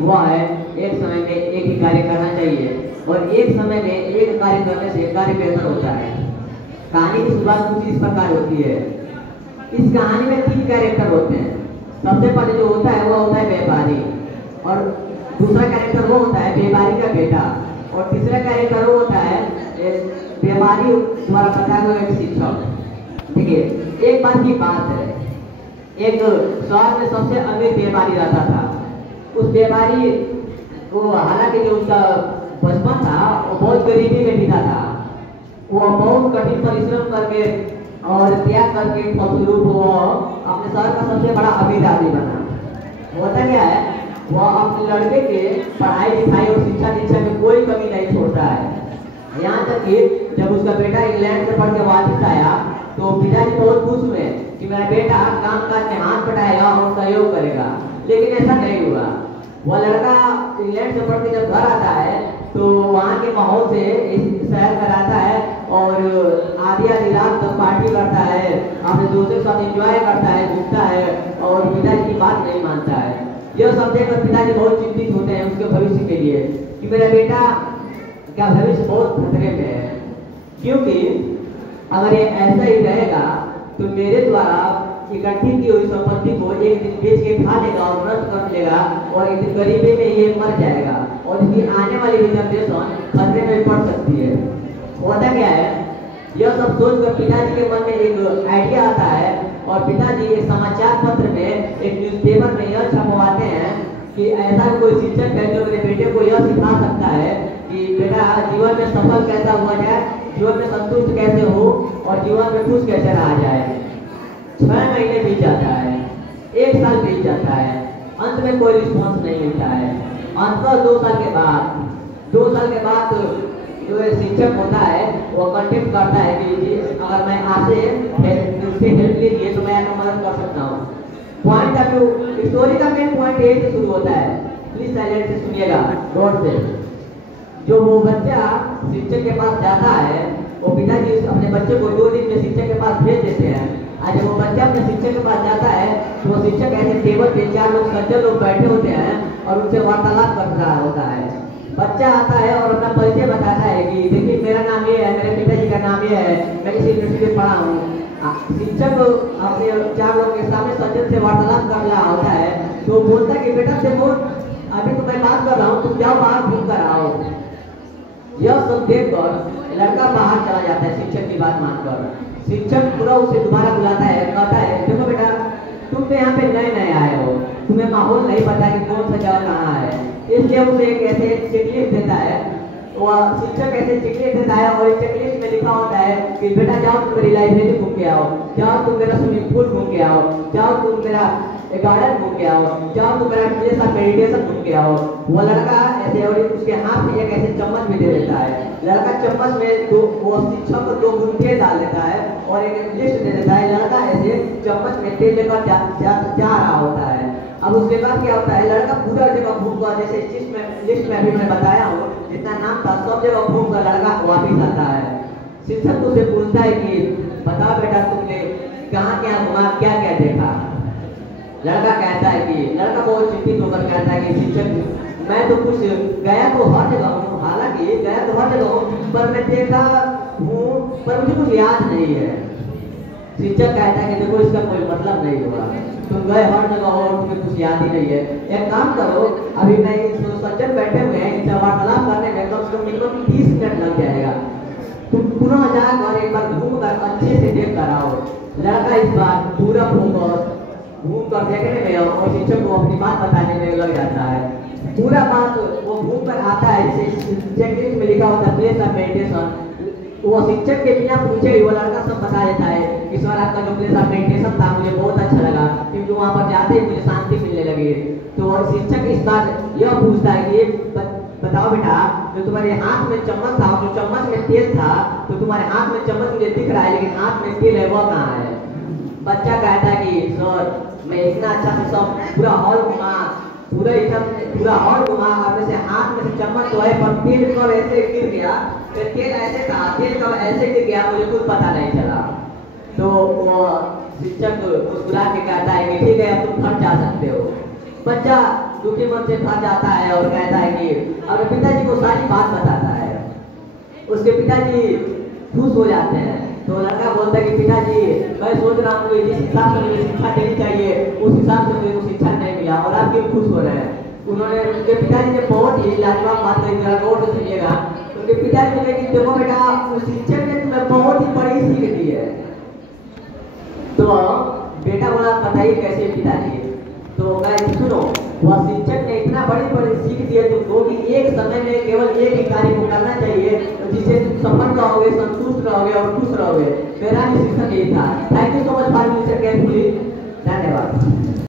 वो है एक समय में एक ही कार्य करना चाहिए और एक समय में एक कार्य करने से कार्य बेहतर होता है। कहानी की शुरुआत कुछ इस प्रकार होती है। इस कहानी में 3 कैरेक्टर होते हैं। सबसे पहले जो होता है वो होता है व्यापारी, और दूसरा कैरेक्टर वो होता है व्यापारी का बेटा, और तीसरा कैरेक्टर वो होता है व्यापारी द्वारा बताया हुआ एक शिक्षक। देखिए, एक बात की बात है, एक शहर में सबसे अमीर व्यापारी रहता था। उस व्यापारी को हालांकि जो उसका बचपन था वो बहुत गरीबी में बीता था। वो बहुत कठिन परिश्रम करके और त्याग करके फलस्वरूप वो अपने शहर का सबसे बड़ा अमीर आदमी बना। होता क्या है, वो अपने लड़के के पढ़ाई लिखाई और शिक्षा दीक्षा में कोई कमी नहीं छोड़ता है। यहाँ तक कि जब उसका बेटा इंग्लैंड से पढ़ के वापस आया तो पिताजी बहुत खुश हुए कि मेरा बेटा काम काज में हाथ बटाएगा और सहयोग करेगा, लेकिन ऐसा नहीं हुआ। वह लड़का इंग्लैंड से पढ़ के जब घर आता है तो वहाँ के माहौल से शहर में रहता है और आधी रात तक पार्टी करता है, अपने दोस्तों के साथ एंजॉय करता है, घूमता है और पिताजी की बात नहीं मानता है। यह सब देखकर पिताजी बहुत चिंतित होते हैं उसके भविष्य के लिए कि मेरा बेटा का भविष्य बहुत खतरे में है, क्योंकि अगर ये ऐसा ही रहेगा तो मेरे द्वारा इकट्ठी की हुई संपत्ति को एक दिन बेच के खा लेगा और नष्ट कर लेगा और एक दिन गरीबी में ये मर जाएगा और इसकी आने वाली जनरेशन खतरे में पड़ सकती है। होता क्या है, यह सब सोचकर पिताजी के मन में एक आइडिया आता है और पिताजी एक समाचार पत्र में, एक न्यूज़पेपर में यह छपवाते हैं कि ऐसा कोई शिक्षक है जो मेरे बेटे को यह सिखा सकता है कि बेटा जीवन में सफल कैसा हुआ जाए, जीवन में संतुष्ट कैसे हो और जीवन में खुश कैसे रहा जाए। 6 महीने बीत जाता है, 1 साल बीत जाता है, अंत में कोई रिस्पॉन्स नहीं मिलता है। अंत 2 साल के बाद जो शिक्षक होता है वो कंटेक्ट करता है कि जी अगर मैं आपसे हेल्प लीजिए तो मैं आपको मदद कर सकता हूँ। पॉइंट ऑफ व्यू स्टोरी का मेन पॉइंट यही से शुरू होता है। प्लीज साइलेंट से सुनिएगा रोड से। जो वो बच्चा शिक्षक के पास जाता है, वो पिताजी अपने बच्चे को 2 दिन में शिक्षक के पास भेज देते हैं। आज जब वो बच्चा अपने शिक्षक के पास जाता है तो वो शिक्षक ऐसे टेबल पे 4 लोग सज्जन लोग बैठे होते हैं और उनसे वार्तालाप कर रहा होता है। बच्चा आता है और अपना परिचय बताता है कि देखिए मेरा नाम ये है, मेरे पिताजी का नाम ये है, मैं इस यूनिवर्सिटी में पढ़ा हूँ। शिक्षक अपने 4 लोगों के सामने सज्जन से वार्तालाप कर रहा होता है तो बोलता है कि बेटा देखो अभी तो मैं बात कर रहा हूँ, तुम जाओ बाहर घूम कर आओ। यह सब देखकर लड़का बाहर चला जाता है शिक्षक की बात मानकर। शिक्षक पूरा उसे दोबारा बुलाता है, कहता है देखो बेटा तुम तो यहाँ पे नए आए हो, तुम्हें माहौल नहीं पता कि कौन सा जगह कहाँ है, इसलिए उसे एक ऐसे चेकलिस्ट देता है। वह शिक्षक ऐसे चेकलिस्ट देता है और चेकलिस्ट में लिखा होता है कि बेटा जाओ तुम मेरी लाइब्रेरी घूम के आओ, जाओ तुम मेरा स्विमिंग पूल घूम के आओ, जाओ तुम मेरा गार्डन घूम के आओ, जाओ तुम मेरा मेरे साथ मेडिटेशन घूम के आओ। वो लड़का ऐसे और उसके हाथ में एक ऐसे चम्मच भी दे देता है। लड़का चम्मच में वो शिक्षक को 2 गुंठे डाल देता है और एक लिस्ट दे देता है। लड़का ऐसे चम्मच में तेल लेकर जा रहा होता है। अब उसके बाद क्या होता है, लड़का पूरा जगह घूमकर जैसे लिस्ट में अभी मैं बताया हूँ जितना नाम था सब जगह घूमकर लड़का वापिस आता है। शिक्षक उसे पूछता है कि बताओ बेटा तुमने कहाँ क्या घुमा, क्या क्या देखा। लड़का कहता है कि लड़का बहुत चिंतित होकर कहता है कि शिक्षक मैं तो कुछ गया तो हर जगह हूँ, हालांकि गया तो हर जगह हूँ पर मैं देखा हूँ पर मुझे कुछ याद नहीं है। शिक्षक कहता है कि देखो इसका कोई मतलब नहीं होगा, तुम गए हर जगह हो और तुम्हें कुछ याद ही नहीं है। एक काम करो, अभी मैं सज्जन बैठे हुए हैं इनसे वार्तालाप करने में कम से कम मिनिमम 30 मिनट लग जाएगा, तुम पुनः जाकर एक बार घूम कर अच्छे से देख कर आओ। लड़का इस बार पूरा घूम कर देखने में और शिक्षक को अपनी बात बताने में लग जाता है। पूरा बात वो घूम कर आता है, चेकलिस्ट में लिखा होता है प्लेस ऑफ मेडिटेशन। वो शिक्षक के बिना पूछे ही वो लड़का सब बता देता है कि सर आपका जो प्लेस ऑफ मेडिटेशन था मुझे बहुत अच्छा लगा, क्योंकि वहाँ पर जाते ही मुझे शांति मिलने लगी। तो शिक्षक इस बार यह पूछता है कि बताओ बेटा जो तुम्हारे हाथ में चम्मच था, जो चम्मच में तेल था, तो तुम्हारे हाथ में चम्मच मुझे दिख रहा है लेकिन हाथ में तेल है वह कहाँ है। बच्चा कहता है कि सर मैं इतना अच्छा से सब पूरा हॉल घुमा, पूरा हॉल घुमा, अपने से हाथ में से चम्मच तो है पर तेल कब ऐसे गिर गया, तेल ऐसे था, तेल कब ऐसे गिर गया मुझे कुछ पता नहीं चला। तो शिक्षक मुस्कुरा के कहता है कि ठीक है अब तुम घर जा सकते हो। बच्चा दुखी मन से भर जाता है और कहता है कि अपने पिताजी को सारी बात बताता है। उसके पिताजी खुश हो जाते हैं। तो लड़का बोलता है कि पिताजी मैं सोच रहा हूँ जिस हिसाब से मुझे शिक्षा देनी चाहिए उस हिसाब से मुझे वो शिक्षा नहीं मिला और आप क्यों खुश हो रहे हैं। उन्होंने उनके पिताजी ने बहुत ही लाजवाब बात कही, जरा गौर से सुनिएगा। उनके पिताजी बोले कि देखो बेटा, उस शिक्षक ने तुम्हें बहुत ही बड़ी सीख दी है। तो बेटा बोला बताइए कैसे पिताजी। तो कहे सुनो, वह शिक्षक ने इतना बड़ी सीख दी है तुमको कि एक समय में केवल एक ही कार्य को करना चाहिए जिससे तुम सफल रहोगे, संतुष्ट रहोगे और खुश रहोगे। मेरा भी शिक्षण यही था। Thank you so much for listening carefully. धन्यवाद।